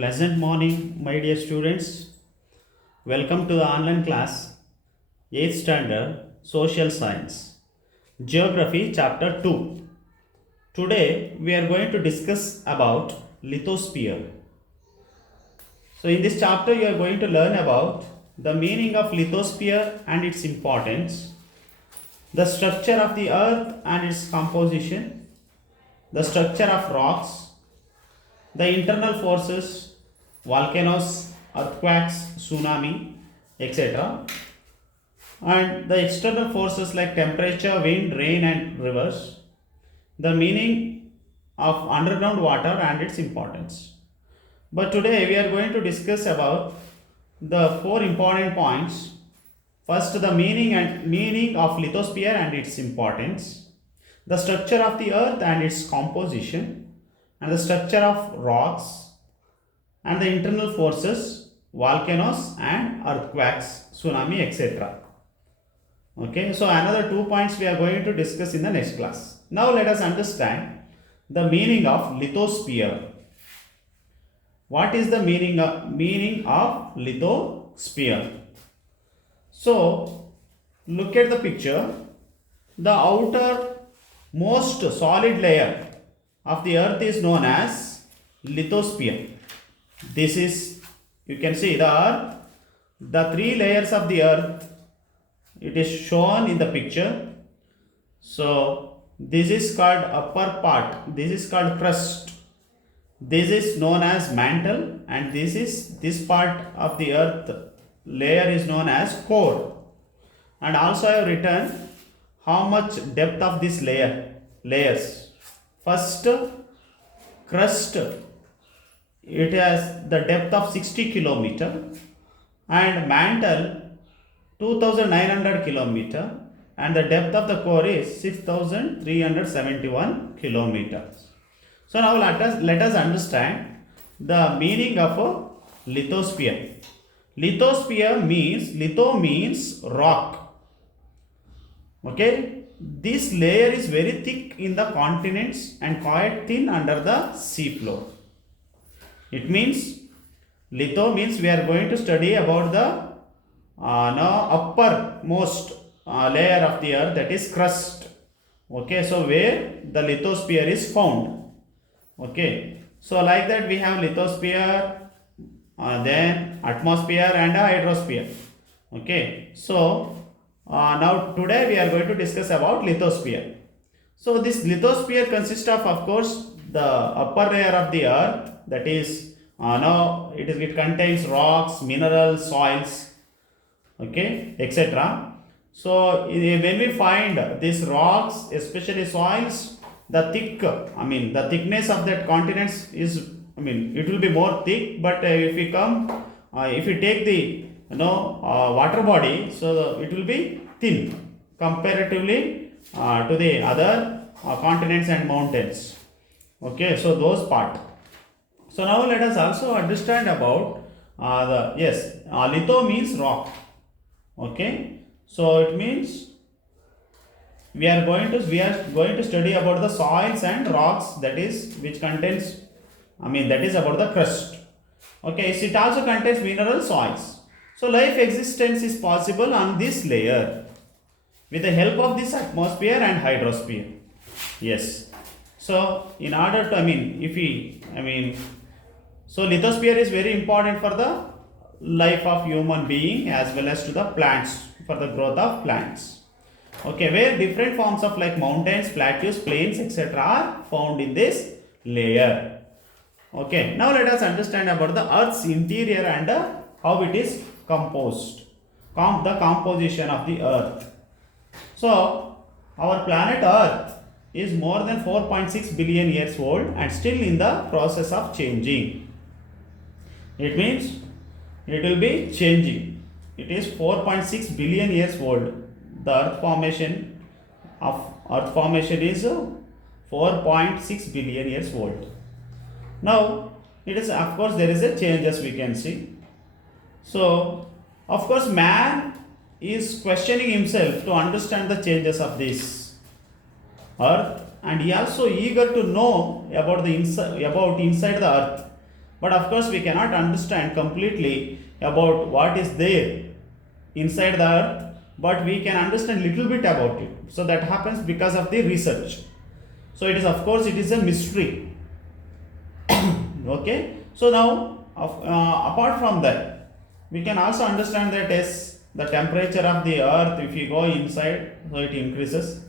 Pleasant morning, my dear students. Welcome to the online class, 8th Standard, Social Science, Geography, Chapter 2. Today, we are going to discuss about lithosphere. So, in this chapter, you are going to learn about the meaning of lithosphere and its importance, the structure of the earth and its composition, the structure of rocks, the internal forces, volcanoes, earthquakes, tsunami, etc. And the external forces like temperature, wind, rain, and rivers. The meaning of underground water and its importance. But today we are going to discuss about the four important points. First, the meaning of lithosphere and its importance, the structure of the earth and its composition, and the structure of rocks, and the internal forces, volcanoes and earthquakes, tsunami, etc. Okay, so another 2 points we are going to discuss in the next class. Now let us understand the meaning of lithosphere. What is the meaning of lithosphere? So look at the picture. The outer most solid layer of the earth is known as lithosphere. This is, you can see the earth, the three layers of the earth, it is shown in the picture. So this is called upper part, this is called crust, this is known as mantle, and this part of the earth layer is known as core. And also I have written how much depth of this layers. First, crust, it has the depth of 60 kilometer, and mantle 2900 kilometer, and the depth of the core is 6371 kilometers. So now let us understand the meaning of a lithosphere. Lithosphere means, litho means rock. Okay, this layer is very thick in the continents and quite thin under the sea floor. It means, litho means we are going to study about the uppermost layer of the earth, that is crust. Okay, so where the lithosphere is found. Okay, so like that we have lithosphere, then atmosphere and hydrosphere. Okay, so now today we are going to discuss about lithosphere. So this lithosphere consists of course the upper layer of the earth, that is it contains rocks, minerals, soils, okay, etc. So when we find these rocks, especially soils, the thickness of that continents is, it will be more thick. But if we take the water body, so it will be thin comparatively to the other continents and mountains. Okay, so those part. So now let us also understand about litho means rock. Okay, so it means we are going to study about the soils and rocks, that is which contains, that is about the crust. Okay, so it also contains mineral soils. So life existence is possible on this layer with the help of this atmosphere and hydrosphere. Yes. So in order to, so lithosphere is very important for the life of human being as well as to the plants, for the growth of plants. Okay, where different forms of like mountains, plateaus, plains, etc. are found in this layer. Okay, now let us understand about the earth's interior and how it is composed, the composition of the earth. So our planet earth is more than 4.6 billion years old and still in the process of changing. It means it will be changing. It is 4.6 billion years old. The earth formation is 4.6 billion years old. Now it is, of course, there is a change as we can see. So of course man is questioning himself to understand the changes of this earth, and he also eager to know about inside the earth. But of course, we cannot understand completely about what is there inside the earth, but we can understand little bit about it. So that happens because of the research. So it is, of course, it is a mystery. Okay. So now, apart from that, we can also understand that as the temperature of the earth, if you go inside, so it increases.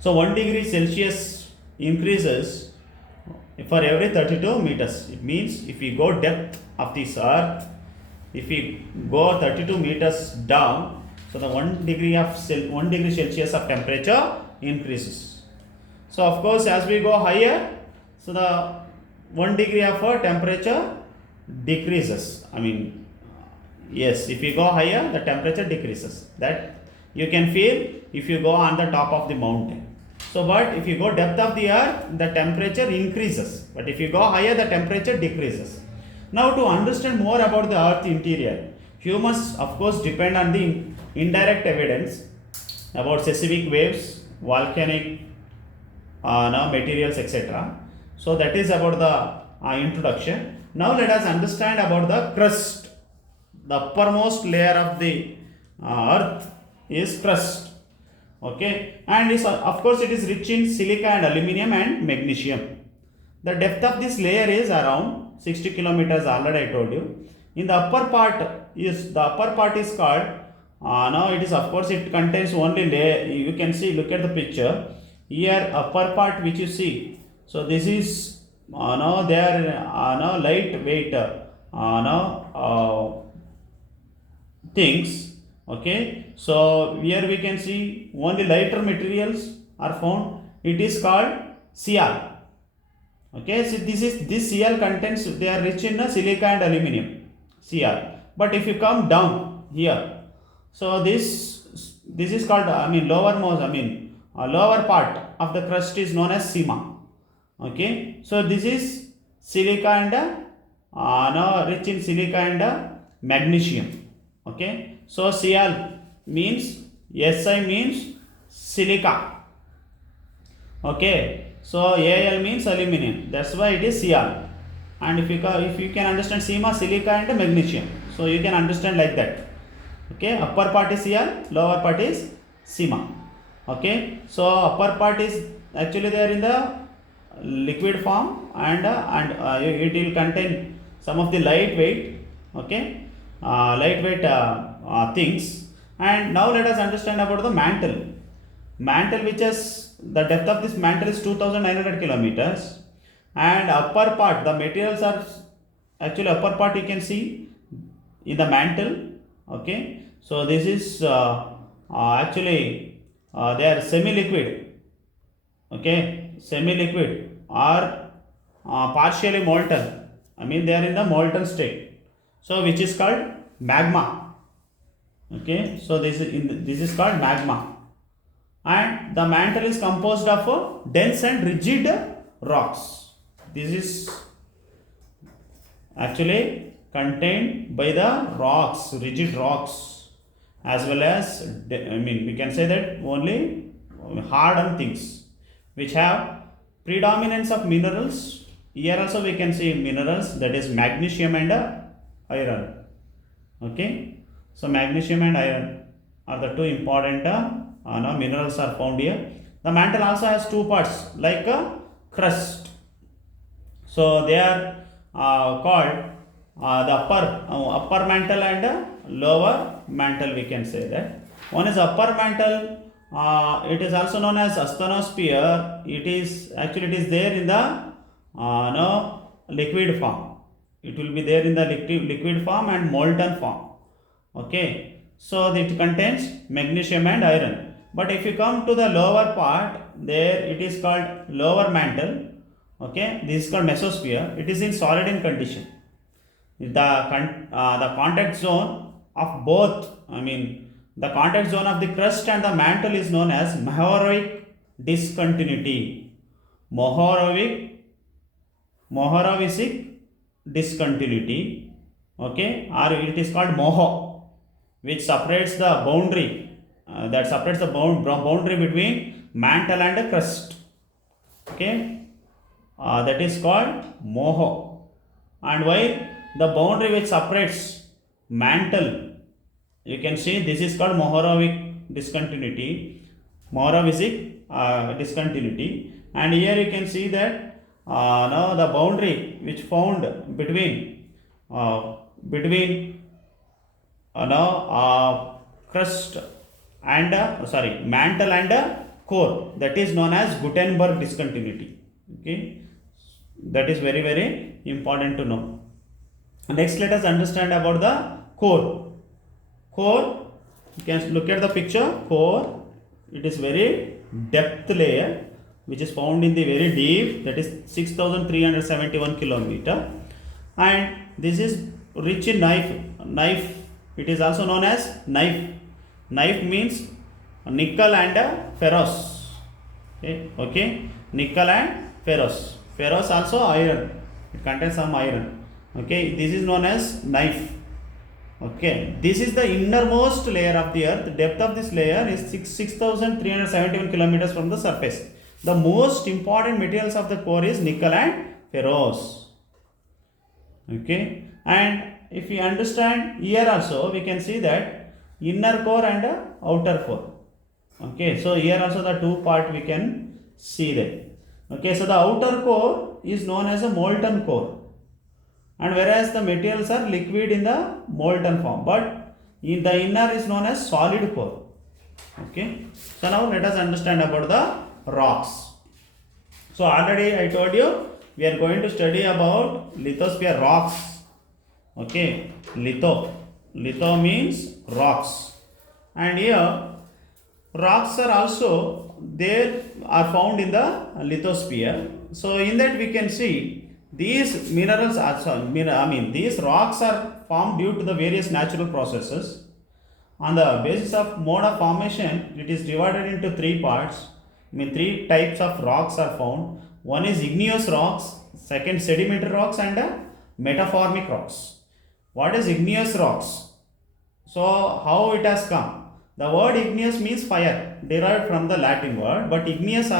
So 1 degree Celsius increases for every 32 meters. It means if we go depth of this earth, if we go 32 meters down, so the 1 degree 1 degree Celsius of temperature increases. So of course, as we go higher, so the 1 degree of temperature decreases. I mean, yes, if you go higher, the temperature decreases. That you can feel if you go on the top of the mountain. So, but if you go depth of the earth, the temperature increases. But if you go higher, the temperature decreases. Now, to understand more about the earth interior, humans, of course, depend on the indirect evidence about seismic waves, volcanic materials, etc. So, that is about the introduction. Now, let us understand about the crust. The uppermost layer of the earth is crust. Okay, and of course it is rich in silica and aluminum and magnesium. The depth of this layer is around 60 kilometers, already I told you. In the upper part is called now it is, of course, it contains only layer. You can see, look at the picture here, upper part which you see. So this is now there now lightweight things. Okay, so here we can see only lighter materials are found. It is called Sial. Okay, so this Sial contains, they are rich in silica and aluminum, Sial. But if you come down here, so this is called, lower part of the crust is known as Sima. Okay, so this is silica and rich in silica and magnesium. Okay, so Sial means, Si means silica. Okay, so Al means aluminum. That's why it is Sial. And if you can understand Sima, silica and magnesium, so you can understand like that. Okay, upper part is Sial, lower part is Sima. Okay, so upper part is actually there in the liquid form, and it will contain some of the lightweight. Okay, lightweight things. And now let us understand about the mantle, which is, the depth of this mantle is 2900 kilometers, and upper part, the materials are actually, upper part you can see in the mantle. Okay, so this is actually they are semi-liquid. Okay, semi-liquid or partially molten. I mean, they are in the molten state. So which is called magma. Okay, so this is called magma, and the mantle is composed of dense and rigid rocks. This is actually contained by the rocks, rigid rocks, as well as, we can say that only hardened things which have predominance of minerals. Here also we can see minerals, that is magnesium and iron. Okay, so magnesium and iron are the two important minerals are found here. The mantle also has two parts like a crust. So they are called the upper mantle and lower mantle, we can say that. One is upper mantle. It is also known as asthenosphere. It is there in the liquid form. It will be there in the liquid form and molten form. Okay, so it contains magnesium and iron. But if you come to the lower part, there it is called lower mantle. Okay, this is called mesosphere. It is in solid in condition. The contact zone of both, the contact zone of the crust and the mantle is known as Mohorovic discontinuity. Mohorovic discontinuity. Okay, or it is called Moho, which separates the boundary, boundary between mantle and crust. Okay, that is called Moho. and while the boundary which separates mantle, you can see this is called Mohorovic discontinuity, Mohorovic discontinuity, and here you can see that now the boundary which found between now crust and mantle and core, that is known as Gutenberg discontinuity. Okay, that is very very important to know. Next, let us understand about the core. Core, you can look at the picture. Core, it is very depth layer which is found in the very deep, that is 6371 kilometer, and this is rich in knife. It is also known as knife. Knife means nickel and ferrous. Okay, nickel and ferrous. Ferrous also iron. It contains some iron. Okay, this is known as knife. Okay, this is the innermost layer of the earth. The depth of this layer is 6371 kilometers from the surface. The most important materials of the core is nickel and ferrous. Okay, and if we understand here also, we can see that inner core and outer core. Okay, so here also the two part we can see that. Okay, so the outer core is known as a molten core, and whereas the materials are liquid in the molten form, but in the inner is known as solid core. Okay, so now let us understand about the rocks. So already I told you we are going to study about lithosphere rocks. Okay, litho means rocks, and here rocks are also there are found in the lithosphere. So in that we can see these minerals also, these rocks are formed due to the various natural processes. On the basis of mode of formation, it is divided into three parts. Three types of rocks are found. One is igneous rocks, second sedimentary rocks, and metaformic rocks. What is igneous rocks? So how it has come? The word igneous means fire, derived from the Latin word, but igneous,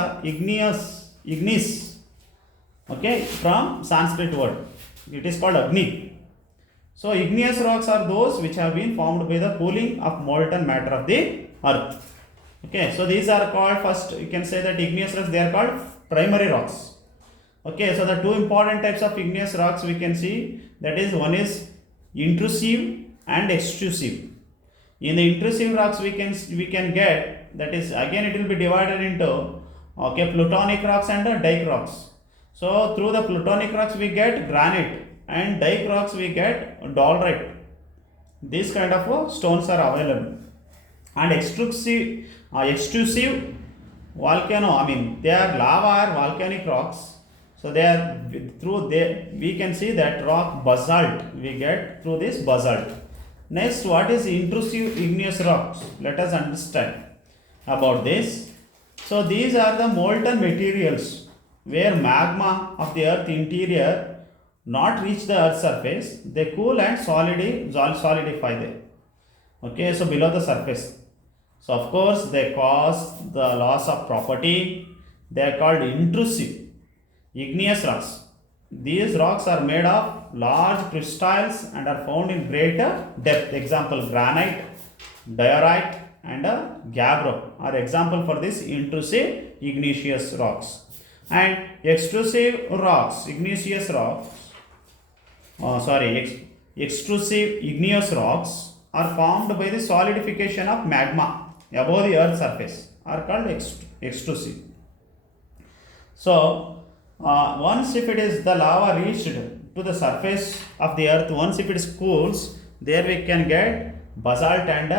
okay, from Sanskrit word. It is called Agni. So igneous rocks are those which have been formed by the cooling of molten matter of the earth. Okay, so these are called, first you can say that igneous rocks, they are called primary rocks. Okay, so the two important types of igneous rocks we can see, that is, one is intrusive and extrusive. In the intrusive rocks we can get, that is, again it will be divided into plutonic rocks and dike rocks. So through the plutonic rocks we get granite, and dike rocks we get dolerite. These kind of stones are available. And extrusive volcano, they are lava or volcanic rocks. So they are we can see that rock basalt we get through this basalt. Next, what is intrusive igneous rocks? Let us understand about this. So these are the molten materials where magma of the earth interior not reach the earth's surface. They cool and solidify there. Okay, so below the surface. So of course they cause the loss of property. They are called intrusive igneous rocks. These rocks are made of large crystals and are found in greater depth. Example, granite, diorite and gabbro are example for this intrusive igneous rocks. And extrusive rocks, extrusive igneous rocks are formed by the solidification of magma above the earth's surface, are called extrusive. So once if it is the lava reached to the surface of the earth, once if it cools, there we can get basalt and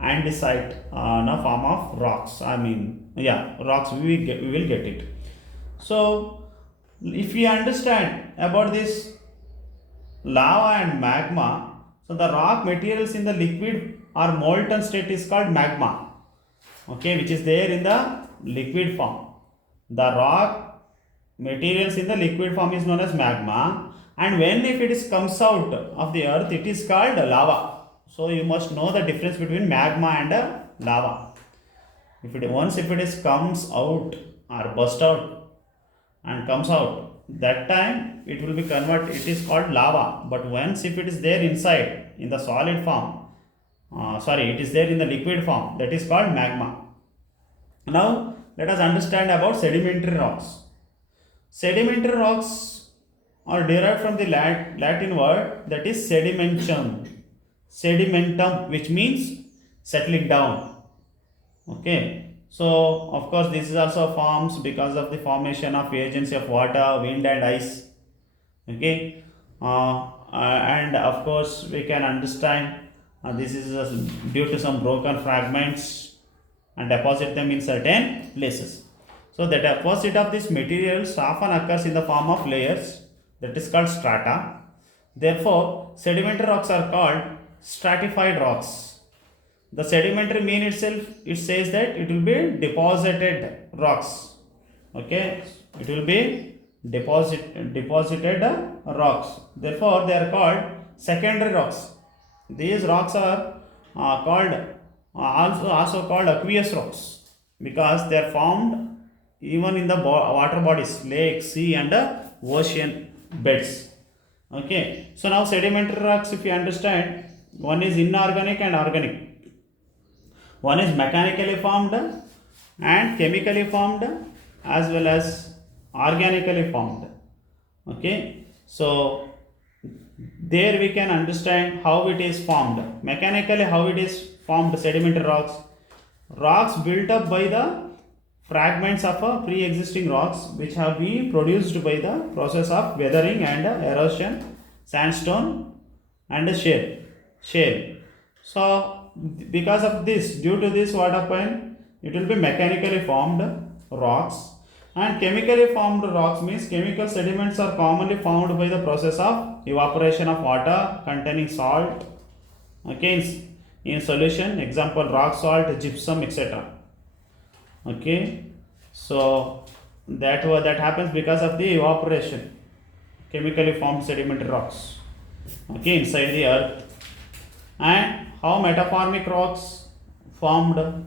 andesite in a form of rocks. Rocks we will get it. So if we understand about this lava and magma, so the rock materials in the liquid or molten state is called magma, okay, which is there in the liquid form. The rock materials in the liquid form is known as magma, and when if it comes out of the earth, it is called lava. So you must know the difference between magma and lava. Once if it comes out or burst out and comes out, that time it will be converted, it is called lava. But once if it is there inside in the solid form, it is there in the liquid form, that is called magma. Now let us understand about sedimentary rocks. Sedimentary rocks are derived from the Latin word that is sedimentum. Sedimentum, which means settling down. Okay, so of course this is also forms because of the formation of agency of water, wind and ice. Okay, and of course we can understand this is due to some broken fragments and deposit them in certain places. So the deposit of these materials often occurs in the form of layers, that is called strata. Therefore, sedimentary rocks are called stratified rocks. The sedimentary mean itself, it says that it will be deposited rocks. Okay, it will be deposited rocks. Therefore, they are called secondary rocks. These rocks are called also called aqueous rocks because they are formed even in the water bodies, lake, sea and ocean beds. Okay, so now sedimentary rocks, if you understand, one is inorganic and organic. One is mechanically formed and chemically formed as well as organically formed. Okay, so there we can understand how it is formed. Mechanically, how it is formed, sedimentary rocks. Rocks built up by the fragments of a pre-existing rocks which have been produced by the process of weathering and erosion, sandstone and shale. So because of this, due to this, what happened, it will be mechanically formed rocks. And chemically formed rocks means chemical sediments are commonly formed by the process of evaporation of water containing salt, okay, in solution, example rock salt, gypsum, etc. Okay, so that happens because of the evaporation, chemically formed sedimentary rocks, okay, inside the earth. And how metaformic rocks formed,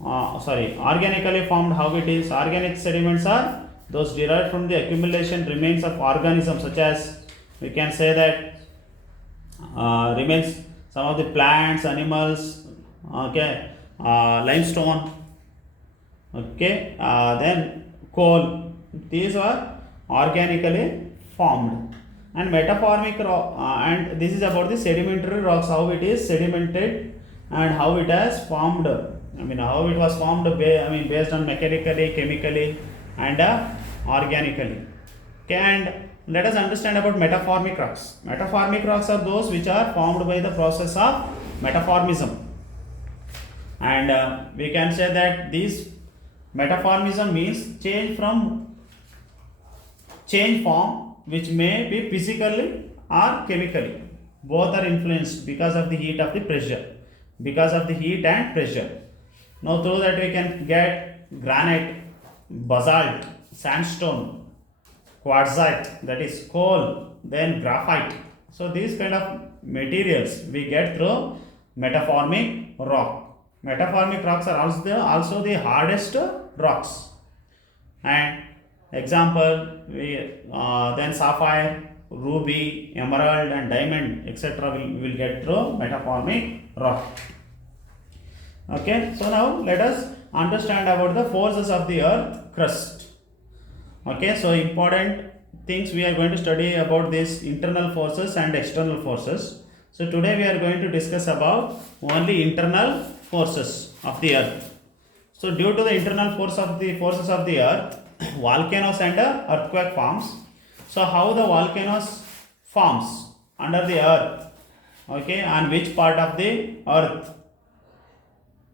organically formed, how it is. Organic sediments are those derived from the accumulation remains of organisms, such as we can say that remains some of the plants, animals, okay, limestone, okay, then coal. These are organically formed. And metaformic rock, and this is about the sedimentary rocks, how it is sedimented and how it has formed. I mean how it was formed based on mechanically, chemically and organically. Okay, and let us understand about metaformic rocks. Metaformic rocks are those which are formed by the process of metaformism. And we can say that this metaformism means change form, which may be physically or chemically. Both are influenced because of the heat of the pressure, because of the heat and pressure. Now through that we can get granite, basalt, sandstone, quartzite, that is coal, then graphite. So these kind of materials we get through metaformic rock. Metaformic rocks are also the hardest rocks. And example, then sapphire, ruby, emerald and diamond, etc. will get through metaformic rock. Okay, so now let us understand about the forces of the earth crust. Okay, so important things we are going to study about these internal forces and external forces. So today we are going to discuss about only internal forces of the earth. So due to the internal forces of the earth, volcanoes and earthquake forms. So how the volcanoes forms under the earth, okay, on which part of the earth,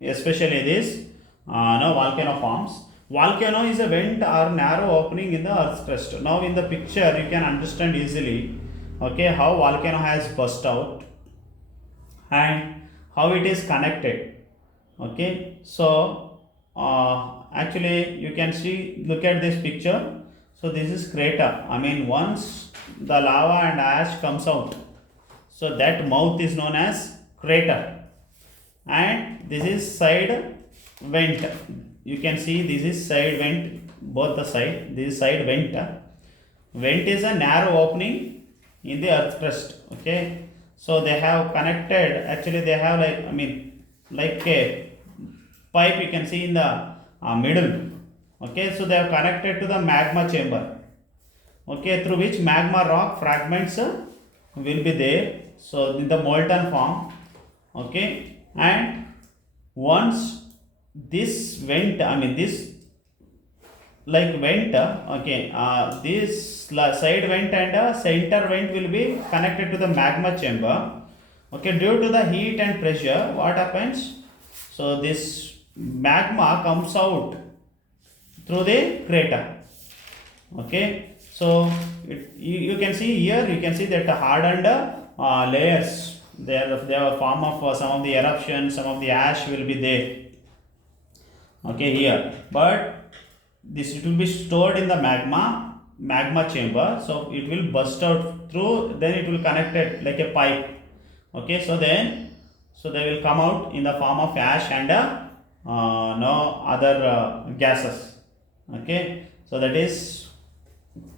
especially this volcano forms. Volcano is a vent or narrow opening in the earth's crust. Now in the picture you can understand easily, okay, how volcano has burst out and how it is connected. Okay, so actually you can see, look at this picture. So this is crater. I mean once the lava and ash comes out, so that mouth is known as crater, and this is side vent. You can see this is side vent, both the side, this is side vent, Vent is a narrow opening in the earth crust. Okay, so they have connected, actually they have like a pipe you can see in the middle. Okay, so they have connected to the magma chamber, okay, through which magma rock fragments will be there, so in the molten form. Okay, and once this vent, this like vent, okay, this side vent and center vent will be connected to the magma chamber. Okay, due to the heat and pressure, what happens, so this magma comes out through the crater. Okay, so you can see here, you can see that hardened layers, they are a form of some of the eruption, some of the ash will be there. Okay, here, but this, it will be stored in the magma chamber, so it will burst out through, then it will connect it like a pipe. Okay, so then, so they will come out in the form of ash and no other gases. Okay, so that is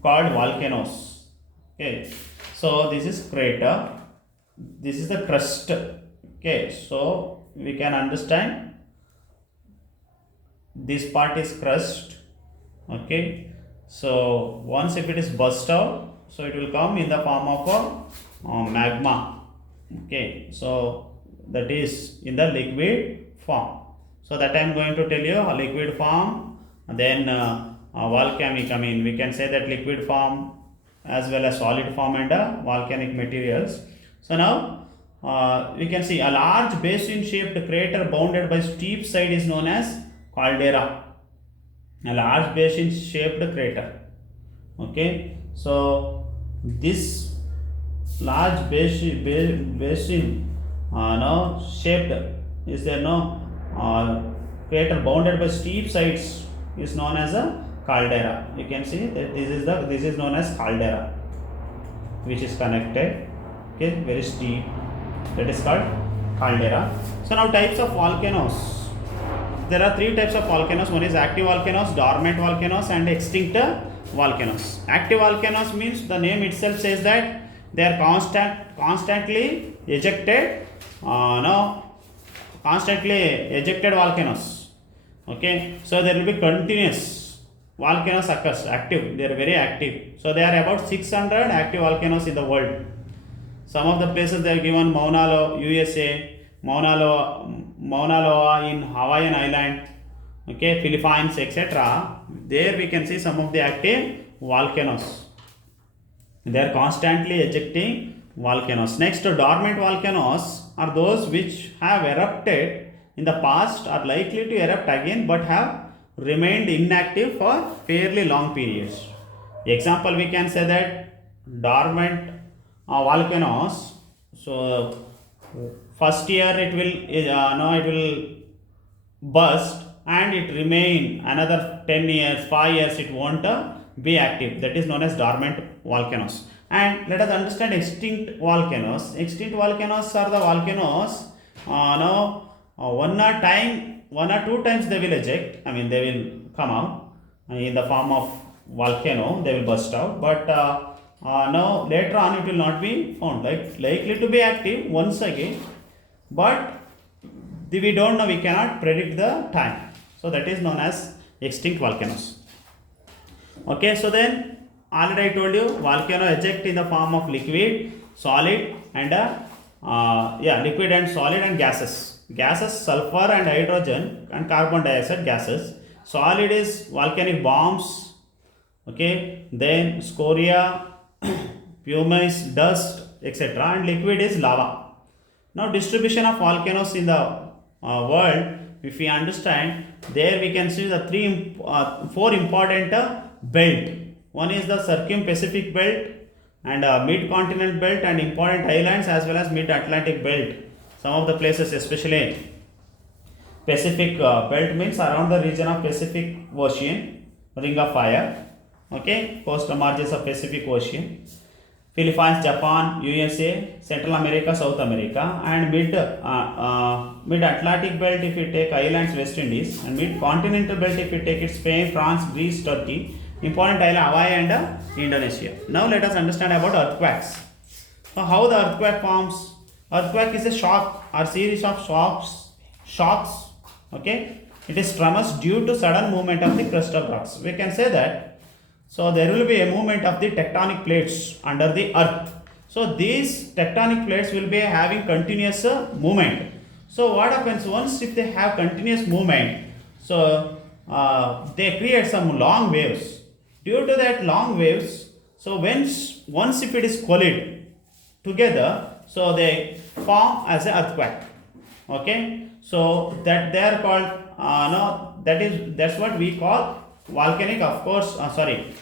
called volcanoes. Okay, so this is crater, this is the crust. Okay, so we can understand this part is crust. Okay, so once if it is burst out, so it will come in the form of a magma. Okay, so that is in the liquid form. So that I am going to tell you a liquid form, and then volcanic, we can say that liquid form as well as solid form and volcanic materials. So now we can see a large basin shaped crater bounded by steep side is known as caldera. A large basin shaped crater. Okay, so this large basin now shaped is there, no crater bounded by steep sides is known as a caldera. You can see that this is known as caldera, which is connected, okay, very steep, that is called caldera. So now types of volcanoes. There are three types of volcanoes. One is active volcanoes, dormant volcanoes, and extinct volcanoes. Active volcanoes means the name itself says that they are constantly ejected, constantly ejected volcanoes. Okay, so there will be continuous volcanoes occurs, active, they are very active. So there are about 600 active volcanoes in the world. Some of the places they are given: Mauna Loa, USA, Mauna Loa in Hawaiian Island, okay, Philippines, etc. There we can see some of the active volcanoes. They are constantly ejecting volcanoes. Next, dormant volcanoes are those which have erupted in the past, are likely to erupt again, but have remained inactive for fairly long periods. Example, we can say that dormant volcanoes. So first year it will burst and it remain another 10 years, 5 years it won't be active. That is known as dormant volcanoes. And let us understand extinct volcanoes. Extinct volcanoes are the volcanoes one or two times they will eject. They will come out in the form of volcano. They will burst out, but now later on it will not be found, likely to be active once again, but we don't know, we cannot predict the time. So that is known as extinct volcanoes. Okay, so then already I told you volcano eject in the form of liquid, solid, and liquid and solid and gases. Gases, sulfur and hydrogen and carbon dioxide gases. Solid is volcanic bombs, okay, then scoria, pumice, dust, etc. and liquid is lava. Now distribution of volcanoes in the world, if we understand, there we can see the four important belt. One is the Circum-Pacific belt and mid-continent belt and important islands as well as mid-Atlantic belt. Some of the places, especially Pacific belt means around the region of Pacific Ocean, Ring of Fire, okay, coastal margins of Pacific Ocean, Philippines, Japan, USA, Central America, South America, and mid-Atlantic belt if you take islands, West Indies, and mid-continental belt if you take it Spain, France, Greece, Turkey, important island Hawaii and Indonesia. Now let us understand about earthquakes. So how the earthquake forms? Earthquake is a shock or series of shocks. Okay, it is tremors due to sudden movement of the crustal rocks. We can say that. So there will be a movement of the tectonic plates under the earth. So these tectonic plates will be having continuous movement. So what happens once if they have continuous movement? So they create some long waves. Due to that long waves, so once if it is collide together, so they form as an earthquake. Okay, so that they are called no, that's what we call volcanic. Of course,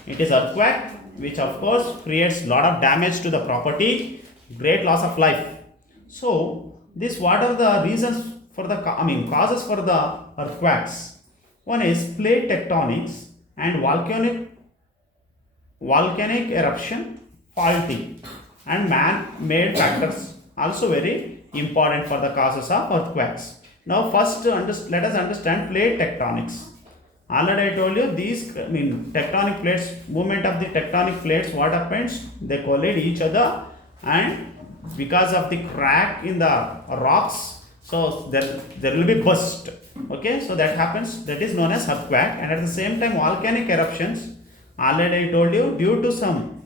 it is earthquake, which of course creates lot of damage to the property, great loss of life. So this, what are the reasons for the causes for the earthquakes? One is plate tectonics and volcanic eruption, faulting, and man-made factors also very important for the causes of earthquakes. Now first let us understand plate tectonics. Already I told you these tectonic plates, movement of the tectonic plates, what happens? They collide each other, and because of the crack in the rocks, so there will be burst. Okay, so that happens, that is known as earthquake. And at the same time volcanic eruptions, already I told you, due to some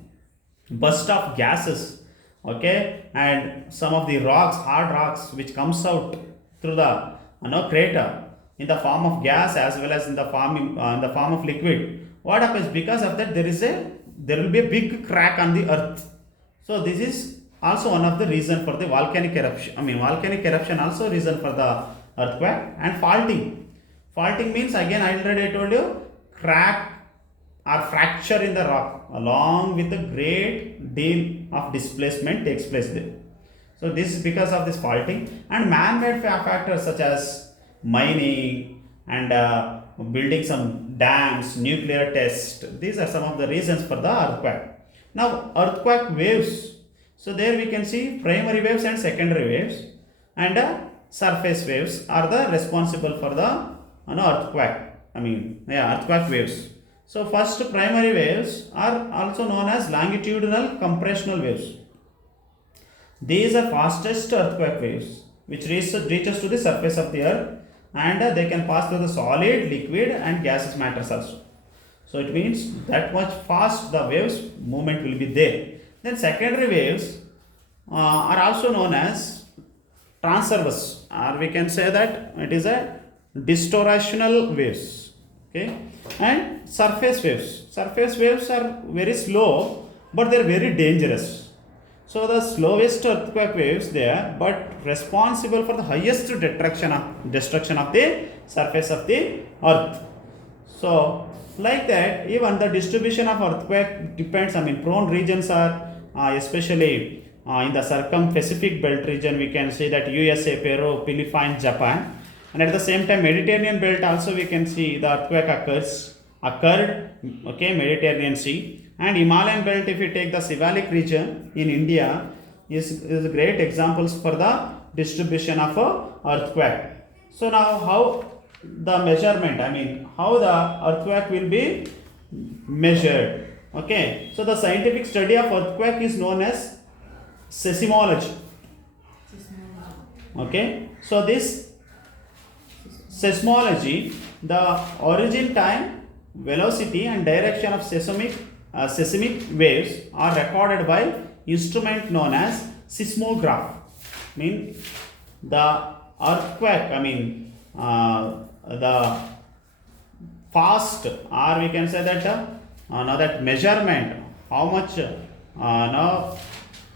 burst of gases, okay, and some of the rocks, hard rocks which comes out through the crater in the form of gas as well as in the form of liquid. What happens? Because of that there will be a big crack on the earth. So this is also one of the reason for the volcanic eruption. Volcanic eruption also reason for the earthquake. And faulting. Faulting means, again I already told you, crack or fracture in the rock along with a great deal of displacement takes place there. So this is because of this faulting. And man-made factors such as mining and building some dams, nuclear tests, these are some of the reasons for the earthquake. Now earthquake waves, so there we can see primary waves and secondary waves, and surface waves are the responsible for the earthquake. Earthquake waves. So first, primary waves are also known as longitudinal compressional waves. These are fastest earthquake waves which reaches to the surface of the earth, and they can pass through the solid, liquid and gaseous matters also. So it means that much fast the waves movement will be there. Then secondary waves are also known as transverse, or we can say that it is a distortional waves. Okay, and surface waves. Surface waves are very slow, but they are very dangerous. So the slowest earthquake waves there, but responsible for the highest destruction of the surface of the earth. So like that, even the distribution of earthquake depends. Prone regions are especially in the circum-Pacific belt region. We can see that USA, Peru, Philippines, Japan. And at the same time Mediterranean belt also we can see the earthquake occurred, okay, Mediterranean Sea. And Himalayan belt, if we take the Siwalik region in India, is great examples for the distribution of earthquake. So now how the measurement, how the earthquake will be measured. Okay, so the scientific study of earthquake is known as seismology. Okay, so this seismology, the origin, time, velocity and direction of seismic waves are recorded by instrument known as seismograph. The earthquake, the fast, or we can say that that measurement, how much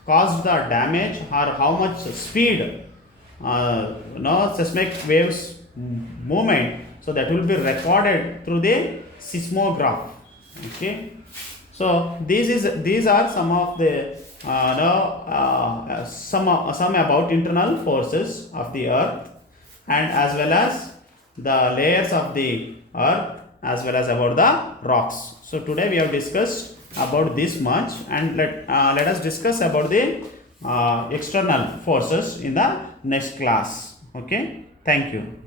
caused the damage or how much speed seismic waves movement, so that will be recorded through the seismograph. Okay, so these are some of the some about internal forces of the earth, and as well as the layers of the earth, as well as about the rocks. So today we have discussed about this much, and let us discuss about the external forces in the next class. Okay, thank you.